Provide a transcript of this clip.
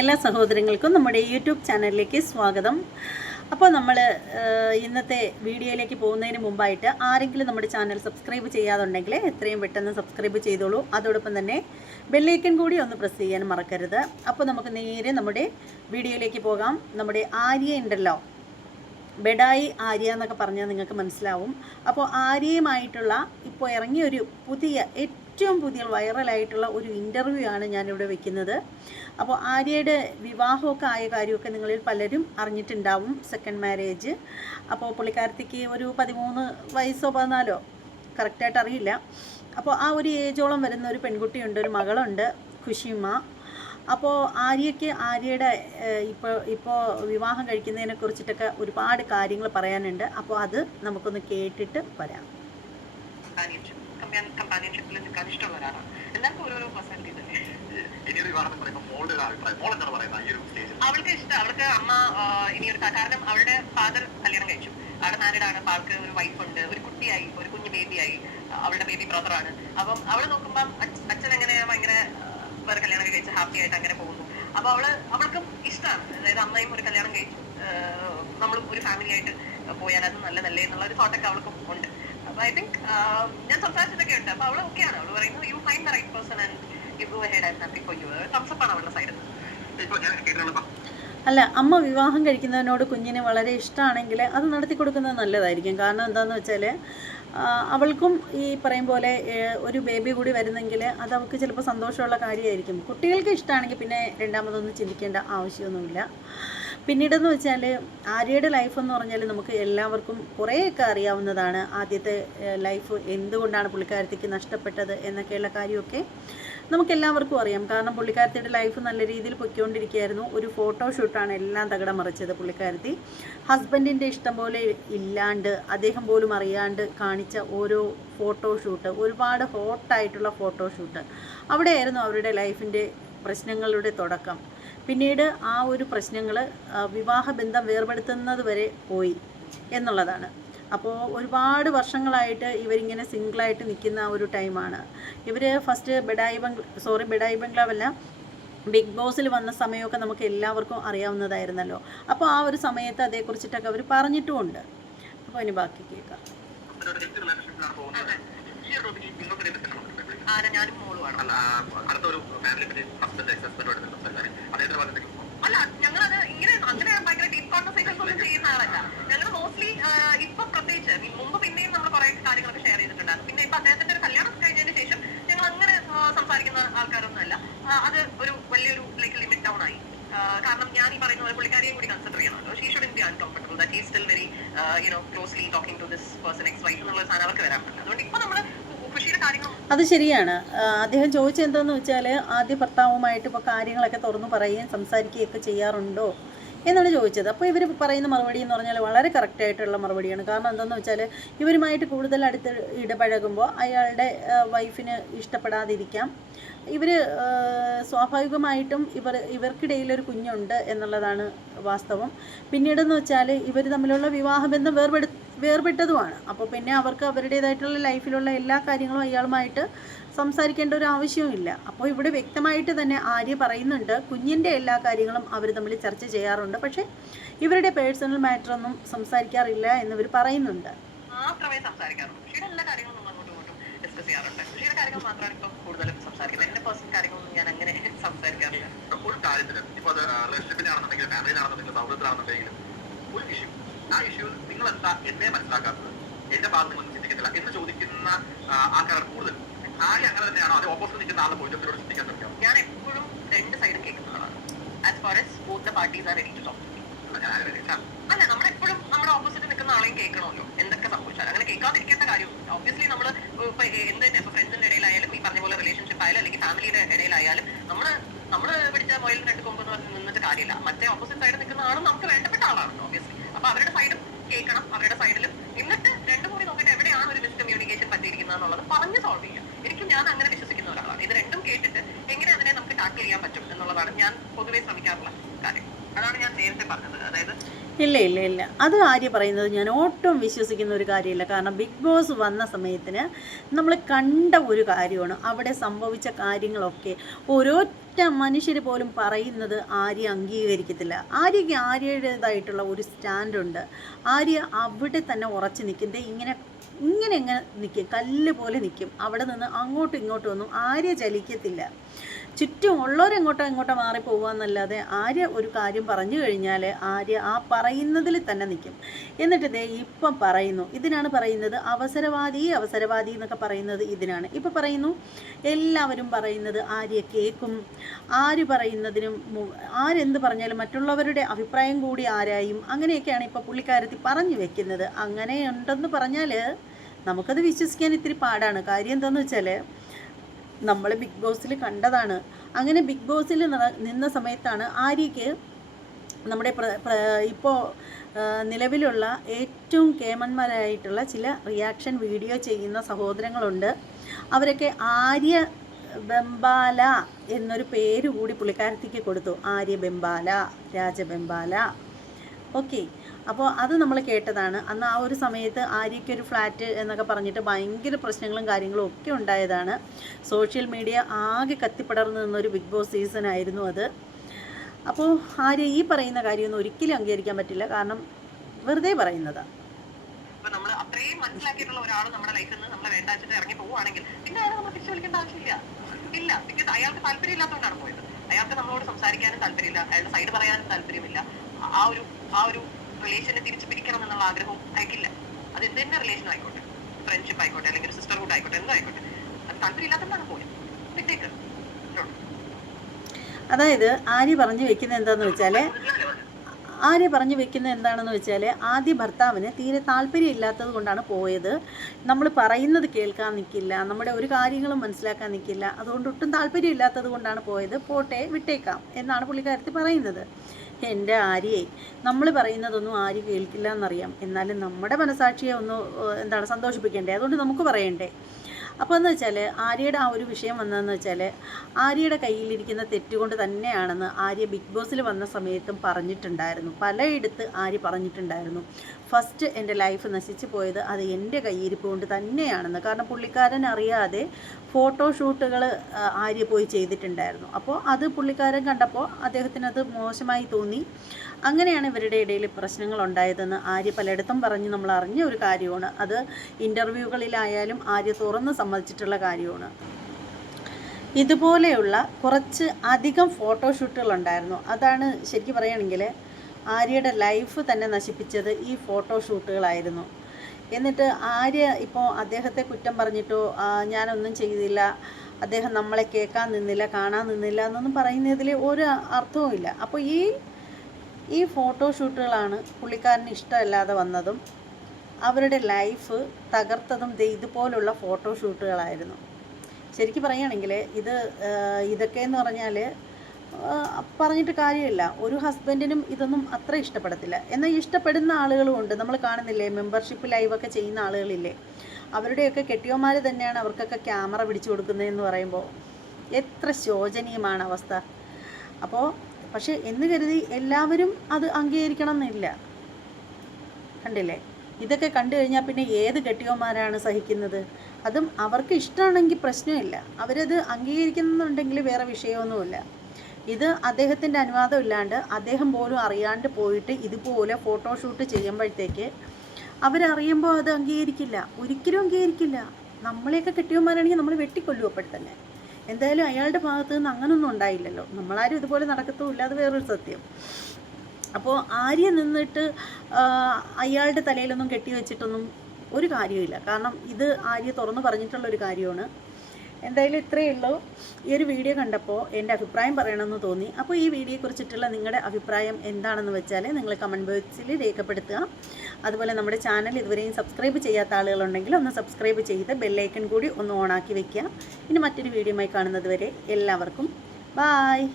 എല്ലാ സഹോദരങ്ങൾക്കും നമ്മുടെ യൂട്യൂബ് ചാനലിലേക്ക് സ്വാഗതം. അപ്പോൾ നമ്മൾ ഇന്നത്തെ വീഡിയോയിലേക്ക് പോകുന്നതിന് മുമ്പായിട്ട് ആരെങ്കിലും നമ്മുടെ ചാനൽ സബ്സ്ക്രൈബ് ചെയ്യാതുണ്ടെങ്കിൽ എത്രയും പെട്ടെന്ന് സബ്സ്ക്രൈബ് ചെയ്തോളൂ. അതോടൊപ്പം തന്നെ ബെല്ലൈക്കൻ കൂടി ഒന്ന് പ്രസ് ചെയ്യാൻ മറക്കരുത്. അപ്പോൾ നമുക്ക് നേരെ നമ്മുടെ വീഡിയോയിലേക്ക് പോകാം. നമ്മുടെ ആര്യ ഉണ്ടല്ലോ. ബെഡായി ആര്യ എന്നൊക്കെ പറഞ്ഞാൽ നിങ്ങൾക്ക് മനസ്സിലാവും. അപ്പോൾ ആര്യയുമായിട്ടുള്ള ഇപ്പോൾ ഇറങ്ങിയ ഒരു പുതിയ ഏറ്റവും പുതിയ വൈറലായിട്ടുള്ള ഒരു ഇന്റർവ്യൂ ആണ് ഞാനിവിടെ വെക്കുന്നത്. അപ്പോൾ ആര്യയുടെ വിവാഹമൊക്കെ ആയ കാര്യമൊക്കെ നിങ്ങളിൽ പലരും അറിഞ്ഞിട്ടുണ്ടാവും സെക്കൻഡ് മാരേജ് അപ്പോൾ പുള്ളിക്കാരത്തിക്ക് ഒരു പതിമൂന്ന് വയസ്സോ പതിനാലോ കറക്റ്റായിട്ട് അറിയില്ല. അപ്പോൾ ആ ഒരു ഏജോളം വരുന്ന ഒരു പെൺകുട്ടിയുണ്ട് ഒരു മകളുണ്ട് ഖുഷിമ. അപ്പോൾ ആര്യയ്ക്ക് ആര്യയുടെ ഇപ്പോൾ ഇപ്പോൾ വിവാഹം കഴിക്കുന്നതിനെ കുറിച്ചിട്ടൊക്കെ ഒരുപാട് കാര്യങ്ങൾ പറയാനുണ്ട്. അപ്പോൾ അത് നമുക്കൊന്ന് കേട്ടിട്ട് വരാം. കമ്പാനിയൻഷിപ്പിൽ നിൽക്കാൻ ഇഷ്ടമുള്ളവരാണ്. എല്ലാവർക്കും ഓരോരോ പേഴ്സണാലിറ്റീസ് അല്ലേ? അവൾക്ക് ഇഷ്ടം. അവൾക്ക് അമ്മ ഇനി ഒരു കാരണം അവളുടെ ഫാദർ കല്യാണം കഴിച്ചു. അവിടെ മാരീഡ് ആണ്. അപ്പൊ ആൾക്ക് ഒരു വൈഫ് ഉണ്ട്. ഒരു കുട്ടിയായി. ഒരു കുഞ്ഞു ബേബിയായി അവളുടെ ബേബി ബ്രദറാണ് അപ്പം അവൾ നോക്കുമ്പോൾ അച്ഛൻ എങ്ങനെ ഭയങ്കര വേറെ കല്യാണം കഴിച്ച് ഹാപ്പി ആയിട്ട് അങ്ങനെ പോകുന്നു. അപ്പൊ അവൾ അവൾക്കും ഇഷ്ടമാണ് അതായത് അമ്മയും ഒരു കല്യാണം കഴിച്ചു. നമ്മളും ഒരു ഫാമിലി ആയിട്ട് പോയാൽ അത് നല്ലതല്ലേ എന്നുള്ള ഒരു തോട്ടൊക്കെ അവൾക്കും ഉണ്ട്. അപ്പൊ ഐ തിങ്ക് ഞാൻ സംസാരിച്ചതൊക്കെ ഉണ്ട് അപ്പൊ അവൾ ഓക്കെയാണ് അവൾ പറയുന്നത് you find the right person and you go head and for you thumbs up ആണ് അവളുടെ സൈഡിൽ നിന്ന് അല്ല അമ്മ വിവാഹം കഴിക്കുന്നതിനോട് കുഞ്ഞിന് വളരെ ഇഷ്ടമാണെങ്കിൽ അത് നടത്തി കൊടുക്കുന്നത് നല്ലതായിരിക്കും. കാരണം എന്താണെന്ന് വെച്ചാൽ അവൾക്കും ഈ പറയും പോലെ ഒരു ബേബി കൂടി വരുന്നെങ്കിൽ അത് അവൾക്ക് ചിലപ്പോൾ സന്തോഷമുള്ള കാര്യമായിരിക്കും. കുട്ടികൾക്ക് ഇഷ്ടമാണെങ്കിൽ പിന്നെ രണ്ടാമതൊന്നും ചിന്തിക്കേണ്ട ആവശ്യമൊന്നുമില്ല. പിന്നീടെന്ന് വെച്ചാൽ ആര്യയുടെ ലൈഫ് എന്ന് പറഞ്ഞാൽ നമുക്ക് എല്ലാവർക്കും കുറേയൊക്കെ അറിയാവുന്നതാണ്. ആദ്യത്തെ ലൈഫ് എന്തുകൊണ്ടാണ് പുള്ളിക്കാരത്തിക്ക് നഷ്ടപ്പെട്ടത് എന്നൊക്കെയുള്ള കാര്യമൊക്കെ നമുക്ക് എല്ലാവർക്കും അറിയാം. കാരണം പുള്ളിക്കാരത്തിയുടെ ലൈഫ് നല്ല രീതിയിൽ പൊയ്ക്കൊണ്ടിരിക്കുകയായിരുന്നു. ഒരു ഫോട്ടോഷൂട്ടാണ് എല്ലാം തകിടം മറിച്ചത് പുള്ളിക്കാരത്തി. ഹസ്ബൻഡിന്റെ ഇഷ്ടം പോലെ ഇല്ലാണ്ട് അദ്ദേഹം പോലും അറിയാണ്ട് കാണിച്ച ഓരോ ഫോട്ടോഷൂട്ട് ഒരുപാട് ഹോട്ടായിട്ടുള്ള ഫോട്ടോഷൂട്ട് അവിടെയായിരുന്നു അവരുടെ ലൈഫിന്റെ പ്രശ്നങ്ങളുടെ തുടക്കം. പിന്നീട് ആ ഒരു പ്രശ്നങ്ങൾ വിവാഹബന്ധം വേർപെടുത്തുന്നത് വരെ പോയി എന്നുള്ളതാണ്. അപ്പോൾ ഒരുപാട് വർഷങ്ങളായിട്ട് ഇവരിങ്ങനെ സിംഗിളായിട്ട് നിൽക്കുന്ന ഒരു ടൈമാണ്. ഇവർ ഫസ്റ്റ് ബെഡായി ബംഗ്ല സോറി ബെഡായി ബംഗ്ലാവല്ല ബിഗ് ബോസിൽ വന്ന സമയമൊക്കെ നമുക്ക് എല്ലാവർക്കും അറിയാവുന്നതായിരുന്നല്ലോ. അപ്പോൾ ആ ഒരു സമയത്ത് അതേക്കുറിച്ചിട്ടൊക്കെ അവർ പറഞ്ഞിട്ടുമുണ്ട്. അപ്പോൾ ഇനി ബാക്കി കേൾക്കാം. ഞാനും മോളുമാണ് അല്ല അടുത്ത ഒരു ഫാമിലി ഹസ്ബൻഡ് എക്സ് ഹസ്ബൻഡോട് സംസാരിക്കാൻ അദ്ദേഹത്തിന് പറഞ്ഞിട്ട് അല്ല ഞങ്ങളത് ഇങ്ങനെ അങ്ങനെ ഭയങ്കര ഡീപ് കോൺവെർസേഷൻസ് ഒന്നും ചെയ്യുന്ന ആളല്ല. ഞങ്ങൾ മോസ്റ്റ്ലി ഇപ്പൊ പ്രത്യേകിച്ച് മുമ്പ് പിന്നെയും നമ്മൾ കുറെ കാര്യങ്ങളൊക്കെ ഷെയർ ചെയ്തിട്ടുണ്ടായിരുന്നു. പിന്നെ ഇപ്പൊ അദ്ദേഹത്തിന്റെ കല്യാണം കഴിഞ്ഞതിന് ശേഷം ഞങ്ങൾ അങ്ങനെ സംസാരിക്കുന്ന ആൾക്കാരൊന്നുമല്ല അല്ല. അത് ഒരു വലിയൊരു ലിമിറ്റ് ഡൗൺ കാരണം ഞാൻ ഈ പറയുന്ന പോലെ പുള്ളിക്കാരിയെ കൂടി കൺസിഡർ ചെയ്യണമല്ലോ she should be uncomfortable that is still very you know closely talking to this person ex wife എന്നുള്ള സാധനം അവർക്ക് വരാറുണ്ട് അതുകൊണ്ട് ഇപ്പൊ കാര്യങ്ങൾ അത് ശരിയാണ്. അദ്ദേഹം ചോദിച്ചെന്താന്ന് വെച്ചാൽ ആദ്യ ഭർത്താവുമായിട്ട് ഇപ്പോൾ കാര്യങ്ങളൊക്കെ തുറന്നു പറയുകയും സംസാരിക്കുകയൊക്കെ ചെയ്യാറുണ്ടോ എന്നാണ് ചോദിച്ചത്. അപ്പോൾ ഇവർ പറയുന്ന മറുപടി എന്ന് പറഞ്ഞാൽ വളരെ കറക്റ്റായിട്ടുള്ള മറുപടിയാണ്. കാരണം എന്താണെന്ന് വെച്ചാൽ ഇവരുമായിട്ട് കൂടുതൽ അടുത്ത് ഇടപഴകുമ്പോൾ അയാളുടെ വൈഫിന് ഇഷ്ടപ്പെടാതിരിക്കാം. ഇവർ സ്വാഭാവികമായിട്ടും ഇവർ ഇവർക്കിടയിൽ ഒരു കുഞ്ഞുണ്ട് എന്നുള്ളതാണ് വാസ്തവം. പിന്നീടെന്ന് വെച്ചാൽ ഇവർ തമ്മിലുള്ള വിവാഹബന്ധം വേർപെടു വേർപെട്ടതുമാണ്. അപ്പോൾ പിന്നെ അവർക്ക് അവരുടേതായിട്ടുള്ള ലൈഫിലുള്ള എല്ലാ കാര്യങ്ങളും അയാളുമായിട്ട് സംസാരിക്കേണ്ട ഒരു ആവശ്യവുമില്ല. അപ്പോൾ ഇവിടെ വ്യക്തമായിട്ട് തന്നെ ആര്യ പറയുന്നുണ്ട് കുഞ്ഞിന്റെ എല്ലാ കാര്യങ്ങളും അവർ തമ്മിൽ ചർച്ച ചെയ്യാറുണ്ട്. പക്ഷേ ഇവരുടെ പേഴ്സണൽ മാറ്ററൊന്നും സംസാരിക്കാറില്ല എന്നിവർ പറയുന്നുണ്ട്. മാത്രമേ സംസാരിക്കാറുള്ളൂ. എല്ലാ കാര്യങ്ങളും ഡിസ്കസ് ചെയ്യാറുണ്ട്. കൃഷിയുടെ കാര്യങ്ങൾ മാത്രമാണ് ഇപ്പം കൂടുതലും സംസാരിക്കുന്നത്. എന്റെ പേഴ്സണൽ കാര്യങ്ങളൊന്നും ഞാൻ അങ്ങനെ സംസാരിക്കാറില്ല. ഒരു കാര്യത്തിന് ഇപ്പൊ അത് റിലേഷൻഷിപ്പിലാണെന്നുണ്ടെങ്കിലും ഫാമിലിയിലാണെന്നുണ്ടെങ്കിലും സൗഹൃദത്തിലാണെന്നുണ്ടെങ്കിലും ഒരു ഇഷ്യൂ ആ ഇഷ്യൂ നിങ്ങൾ എന്താ എന്നെ മനസ്സിലാക്കാത്തത്? എന്റെ ഭാഗത്ത് നിങ്ങൾ ചിന്തിക്കത്തില്ല എന്ന് ചോദിക്കുന്ന ആ, ആൾക്കാരാണ് കൂടുതൽ ആര്യ അങ്ങനെ തന്നെയാണോ? അത് ഓപ്പോസിറ്റ് നിൽക്കുന്ന ആളെ പോയിട്ട് ഓഫ് ചിന്തിക്കാൻ ശ്രമിക്കാം ഞാൻ എപ്പോഴും രണ്ട് സൈഡും കേൾക്കുന്നതാണ്. As far as both the parties are ready to talk അല്ല നമ്മളെപ്പോഴും നമ്മുടെ ഓപ്പോസിറ്റ് നിൽക്കുന്ന ആളെയും കേൾക്കണമല്ലോ. എന്തൊക്കെ സംഭവിച്ചാലും. അങ്ങനെ കേൾക്കാതിരിക്കേണ്ട കാര്യം ഓബ്വിയസ്ലി നമ്മൾ ഇപ്പൊ എന്ത് തന്നെ ഫ്രണ്ട്സിന്റെ ഇടയിലായാലും ഈ പറഞ്ഞ പോലെ റിലേഷൻഷിപ്പ് ആയാലും അല്ലെങ്കിൽ ഫാമിലിയുടെ ഇടയിലായാലും നമ്മൾ നമ്മൾ പിടിച്ച മൊയിൽ രണ്ട് പറഞ്ഞ് നിന്നിട്ട് കാര്യമില്ല. മറ്റേ ഓപ്പോസിറ്റ് സൈഡ് നിൽക്കുന്ന ആളും നമുക്ക് വേണ്ടപ്പെട്ട ആളാണ് ഓബ്വിയസ്ലി അപ്പൊ അവരുടെ സൈഡും കേൾക്കണം. അവരുടെ സൈഡിലും എന്നിട്ട് രണ്ടും കൂടി നോക്കിയിട്ട് എവിടെയാണ് ഒരു മിസ്കമ്മ്യൂണിക്കേഷൻ പറ്റിയിരിക്കുന്നത് എന്നുള്ളത് പറഞ്ഞ് സോൾവ് ചെയ്യാം. എനിക്ക് ഞാൻ അങ്ങനെ ഇത് രണ്ടും കേട്ടിട്ട് എങ്ങനെ അതിനെ നമുക്ക് ടാക്കിൾ ചെയ്യാൻ പറ്റും എന്നുള്ളതാണ് ഞാൻ പൊതുവെ ശ്രമിക്കാറുള്ള കാര്യം. അതാണ് ഞാൻ നേരത്തെ പറഞ്ഞത്. അതായത് ഇല്ല ഇല്ല ഇല്ല. അത് ആര്യ പറയുന്നത് ഞാൻ ഒട്ടും വിശ്വസിക്കുന്ന ഒരു കാര്യമില്ല. കാരണം ബിഗ് ബോസ് വന്ന സമയത്തിന് നമ്മൾ കണ്ട ഒരു കാര്യമാണ്. അവിടെ സംഭവിച്ച കാര്യങ്ങളൊക്കെ ഓരോറ്റ മനുഷ്യർ പോലും പറയുന്നത് ആര്യ അംഗീകരിക്കത്തില്ല. ആര്യയ്ക്ക് ആര്യയുടേതായിട്ടുള്ള ഒരു സ്റ്റാൻഡുണ്ട്. ആര്യ അവിടെ തന്നെ ഉറച്ചു നിൽക്കുന്നത് ഇങ്ങനെ ഇങ്ങനെ ഇങ്ങനെ നിൽക്കും കല്ല് പോലെ നിൽക്കും അവിടെ നിന്ന് അങ്ങോട്ടും ഇങ്ങോട്ടും ഒന്നും ആര്യ ചലിക്കത്തില്ല ചുറ്റും ഉള്ളവരെങ്ങോട്ടോ ഇങ്ങോട്ടോ മാറിപ്പോവാന്നല്ലാതെ ആര്യ ഒരു കാര്യം പറഞ്ഞു കഴിഞ്ഞാൽ ആര്യ ആ പറയുന്നതിൽ തന്നെ നിൽക്കും എന്നിട്ട് ദേ ഇപ്പം പറയുന്നു. ഇതിനാണ് പറയുന്നത് അവസരവാദി അവസരവാദി എന്നൊക്കെ പറയുന്നത് ഇതിനാണ്. ഇപ്പം പറയുന്നു എല്ലാവരും പറയുന്നത് ആര്യ കേൾക്കും ആര് പറയുന്നതിനും ആരെന്ത് പറഞ്ഞാലും മറ്റുള്ളവരുടെ അഭിപ്രായം കൂടി ആരായും. അങ്ങനെയൊക്കെയാണ് ഇപ്പോൾ പുള്ളിക്കാരത്തി പറഞ്ഞു വെക്കുന്നത്. അങ്ങനെയുണ്ടെന്ന് പറഞ്ഞാൽ നമുക്കത് വിശ്വസിക്കാൻ ഇത്തിരി പാടാണ്. കാര്യം എന്താണെന്ന് വെച്ചാൽ നമ്മൾ ബിഗ് ബോസിൽ കണ്ടതാണ്. അങ്ങനെ ബിഗ് ബോസിൽ നിന്ന സമയത്താണ് ആര്യയ്ക്ക് നമ്മുടെ ഇപ്പോൾ നിലവിലുള്ള ഏറ്റവും കേമന്മാരായിട്ടുള്ള ചില റിയാക്ഷൻ വീഡിയോ ചെയ്യുന്ന സഹോദരങ്ങളുണ്ട്. അവരൊക്കെ ആര്യ ബെമ്പാല എന്നൊരു പേര് കൂടി പുള്ളിക്കാരത്തിക്ക് കൊടുത്തു. ആര്യ ബെമ്പാല രാജബെമ്പാല ഓക്കെ അപ്പോൾ അത് നമ്മൾ കേട്ടതാണ്. അന്ന് ആ ഒരു സമയത്ത് ആര്യയ്ക്കൊരു ഫ്ലാറ്റ് എന്നൊക്കെ പറഞ്ഞിട്ട് ഭയങ്കര പ്രശ്നങ്ങളും കാര്യങ്ങളും ഒക്കെ ഉണ്ടായതാണ്. സോഷ്യൽ മീഡിയ ആകെ കത്തിപ്പടർന്നു നിന്നൊരു ബിഗ് ബോസ് സീസൺ ആയിരുന്നു അത്. അപ്പോൾ ആര്യ ഈ പറയുന്ന കാര്യമൊന്നും ഒരിക്കലും അംഗീകരിക്കാൻ പറ്റില്ല. കാരണം വെറുതെ പറയുന്നതാണ് ഇപ്പൊ മനസ്സിലാക്കിയിട്ടുള്ള ഒരാൾ നമ്മുടെ ലൈഫിൽ നമ്മളെ ഇറങ്ങി പിന്നെ നമ്മൾ ഇല്ല. അയാൾക്ക് പോയത്. അയാൾക്ക് നമ്മളോട് സംസാരിക്കാനും താല്പര്യമില്ല. അയാളുടെ സൈഡ് പറയാനും താല്പര്യമില്ല. ആ ഒരു ആ ഒരു റിലേഷനെ തിരിച്ചു പിരിക്കണം എന്നുള്ള ആഗ്രഹവും അയക്കില്ല അത് എന്ത് തന്നെ റിലേഷൻ ആയിക്കോട്ടെ. ഫ്രണ്ട്ഷിപ്പ് ആയിക്കോട്ടെ അല്ലെങ്കിൽ സിസ്റ്റർഹുഡ് ആയിക്കോട്ടെ എന്തോ ആയിക്കോട്ടെ. അത് താല്പര്യമില്ലാത്തതാണ് പോലും. വിട്ടേക്ക്. അതായത് ആര്യ പറഞ്ഞു വെക്കുന്നത് എന്താണെന്ന് വെച്ചാൽ ആര്യ പറഞ്ഞു വെക്കുന്നത് എന്താണെന്ന് വെച്ചാൽ ആദ്യ ഭർത്താവിന് തീരെ താല്പര്യമില്ലാത്തത് കൊണ്ടാണ് പോയത്. നമ്മൾ പറയുന്നത് കേൾക്കാൻ നിൽക്കില്ല നമ്മുടെ ഒരു കാര്യങ്ങളും മനസ്സിലാക്കാൻ നിൽക്കില്ല അതുകൊണ്ട് ഒട്ടും താല്പര്യമില്ലാത്തത് കൊണ്ടാണ് പോയത്. പോട്ടെ വിട്ടേക്കാം എന്നാണ് പുള്ളിക്കാരത്തി പറയുന്നത്. എന്റെ ആര്യയെ. നമ്മൾ പറയുന്നതൊന്നും ആര്യ കേൾക്കില്ല എന്നറിയാം എന്നാലും നമ്മുടെ മനസാക്ഷിയെ ഒന്ന് എന്താണ് സന്തോഷിപ്പിക്കേണ്ടേ? അതുകൊണ്ട് നമുക്ക് പറയണ്ടേ? അപ്പോൾ എന്ന് വെച്ചാൽ ആര്യയുടെ ആ ഒരു വിഷയം വന്നതെന്ന് വെച്ചാൽ ആര്യയുടെ കയ്യിലിരിക്കുന്ന തെറ്റുകൊണ്ട് തന്നെയാണെന്ന് ആര്യ ബിഗ് ബോസിൽ വന്ന സമയത്തും പറഞ്ഞിട്ടുണ്ടായിരുന്നു. പലയിടത്ത് ആര്യ പറഞ്ഞിട്ടുണ്ടായിരുന്നു. ഫസ്റ്റ് എന്റെ ലൈഫ് നശിച്ചു പോയത് അത് എന്റെ കയ്യിരിപ്പ് കൊണ്ട് തന്നെയാണെന്ന്. കാരണം പുള്ളിക്കാരൻ അറിയാതെ ഫോട്ടോഷൂട്ടുകൾ ആര്യ പോയി ചെയ്തിട്ടുണ്ടായിരുന്നു. അപ്പോൾ അത് പുള്ളിക്കാരൻ കണ്ടപ്പോൾ അദ്ദേഹത്തിന് അത് മോശമായി തോന്നി. അങ്ങനെയാണ് ഇവരുടെ ഇടയിൽ പ്രശ്നങ്ങൾ ഉണ്ടായതെന്ന് ആര്യ പലയിടത്തും പറഞ്ഞ് നമ്മൾ അറിഞ്ഞ ഒരു കാര്യമാണ്. അത് ഇന്റർവ്യൂകളിലായാലും ആര്യ തുറന്ന് സമ്മതിച്ചിട്ടുള്ള കാര്യമാണ്. ഇതുപോലെയുള്ള കുറച്ച് അധികം ഫോട്ടോഷൂട്ടുകൾ ഉണ്ടായിരുന്നു. അതാണ് ശരിക്കും പറയുകയാണെങ്കിൽ ആര്യയുടെ ലൈഫ് തന്നെ നശിപ്പിച്ചത് ഈ ഫോട്ടോഷൂട്ടുകളായിരുന്നു എന്നിട്ട് ആര്യ ഇപ്പോൾ അദ്ദേഹത്തെ കുറ്റം പറഞ്ഞിട്ടോ ഞാനൊന്നും ചെയ്തില്ല അദ്ദേഹം നമ്മളെ കേൾക്കാൻ നിന്നില്ല കാണാൻ നിന്നില്ല എന്നൊന്നും പറയുന്നതിൽ ഒരു അർത്ഥവുമില്ല അപ്പോൾ ഈ ഈ ഫോട്ടോഷൂട്ടുകളാണ് പുള്ളിക്കാരന് ഇഷ്ടമല്ലാതെ വന്നതും അവരുടെ ലൈഫ് തകർത്തതും ഇതുപോലുള്ള ഫോട്ടോഷൂട്ടുകളായിരുന്നു ശരിക്കും പറയുകയാണെങ്കിൽ ഇത് ഇതൊക്കെ എന്ന് പറഞ്ഞാൽ പറഞ്ഞിട്ട് കാര്യമില്ല. ഒരു ഹസ്ബൻഡിനും ഇതൊന്നും അത്ര ഇഷ്ടപ്പെടത്തില്ല. എന്നാൽ ഇഷ്ടപ്പെടുന്ന ആളുകളും ഉണ്ട്. നമ്മൾ കാണുന്നില്ലേ മെമ്പർഷിപ്പ് ലൈവൊക്കെ ചെയ്യുന്ന ആളുകളില്ലേ? അവരുടെയൊക്കെ കെട്ടിയോമാർ തന്നെയാണ് അവർക്കൊക്കെ ക്യാമറ പിടിച്ചു കൊടുക്കുന്നതെന്ന് പറയുമ്പോൾ എത്ര ശോചനീയമാണ് അവസ്ഥ. അപ്പോൾ പക്ഷേ എന്ന് കരുതി എല്ലാവരും അത് അംഗീകരിക്കണം എന്നില്ല കണ്ടില്ലേ? ഇതൊക്കെ കണ്ടു കഴിഞ്ഞാൽ പിന്നെ ഏത് കെട്ടിയോമാരാണ് സഹിക്കുന്നത്? അതും അവർക്ക് ഇഷ്ടമാണെങ്കിൽ പ്രശ്നമില്ല. അവരത് അംഗീകരിക്കുന്നുണ്ടെങ്കിൽ വേറെ വിഷയമൊന്നുമില്ല. ഇത് അദ്ദേഹത്തിന്റെ അനുവാദം ഇല്ലാണ്ട് അദ്ദേഹം പോലും അറിയാണ്ട് പോയിട്ട് ഇതുപോലെ ഫോട്ടോഷൂട്ട് ചെയ്യുമ്പോഴത്തേക്ക് അവരറിയുമ്പോൾ അത് അംഗീകരിക്കില്ല. ഒരിക്കലും അംഗീകരിക്കില്ല. നമ്മളെയൊക്കെ കെട്ടിയവന്മാരാണെങ്കിൽ നമ്മൾ വെട്ടിക്കൊല്ലും അപ്പോൾ തന്നെ. എന്തായാലും അയാളുടെ ഭാഗത്ത് നിന്ന് അങ്ങനൊന്നും ഉണ്ടായില്ലല്ലോ. നമ്മളാരും ഇതുപോലെ നടക്കത്തുമില്ല. അത് വേറൊരു സത്യം. അപ്പോൾ ആര്യ നിന്നിട്ട് അയാളുടെ തലയിലൊന്നും കെട്ടി വെച്ചിട്ടൊന്നും ഒരു കാര്യമില്ല കാരണം ഇത് ആര്യ തുറന്നു പറഞ്ഞിട്ടുള്ള ഒരു കാര്യമാണ്. എന്തായാലും ഇത്രയേ ഉള്ളൂ. ഈ ഒരു വീഡിയോ കണ്ടപ്പോൾ എന്റെ അഭിപ്രായം പറയണമെന്ന് തോന്നി. അപ്പോൾ ഈ വീഡിയോയെക്കുറിച്ചിട്ടുള്ള നിങ്ങളുടെ അഭിപ്രായം എന്താണെന്ന് വെച്ചാൽ നിങ്ങൾ കമന്റ് ബോക്സിൽ രേഖപ്പെടുത്തുക. അതുപോലെ നമ്മുടെ ചാനൽ ഇതുവരെയും സബ്സ്ക്രൈബ് ചെയ്യാത്ത ആളുകളുണ്ടെങ്കിൽ ഒന്ന് സബ്സ്ക്രൈബ് ചെയ്ത് ബെല്ലൈക്കൺ കൂടി ഒന്ന് ഓണാക്കി വെക്കുക. ഇനി മറ്റൊരു വീഡിയോയുമായി കാണുന്നത് വരെ എല്ലാവർക്കും ബായ്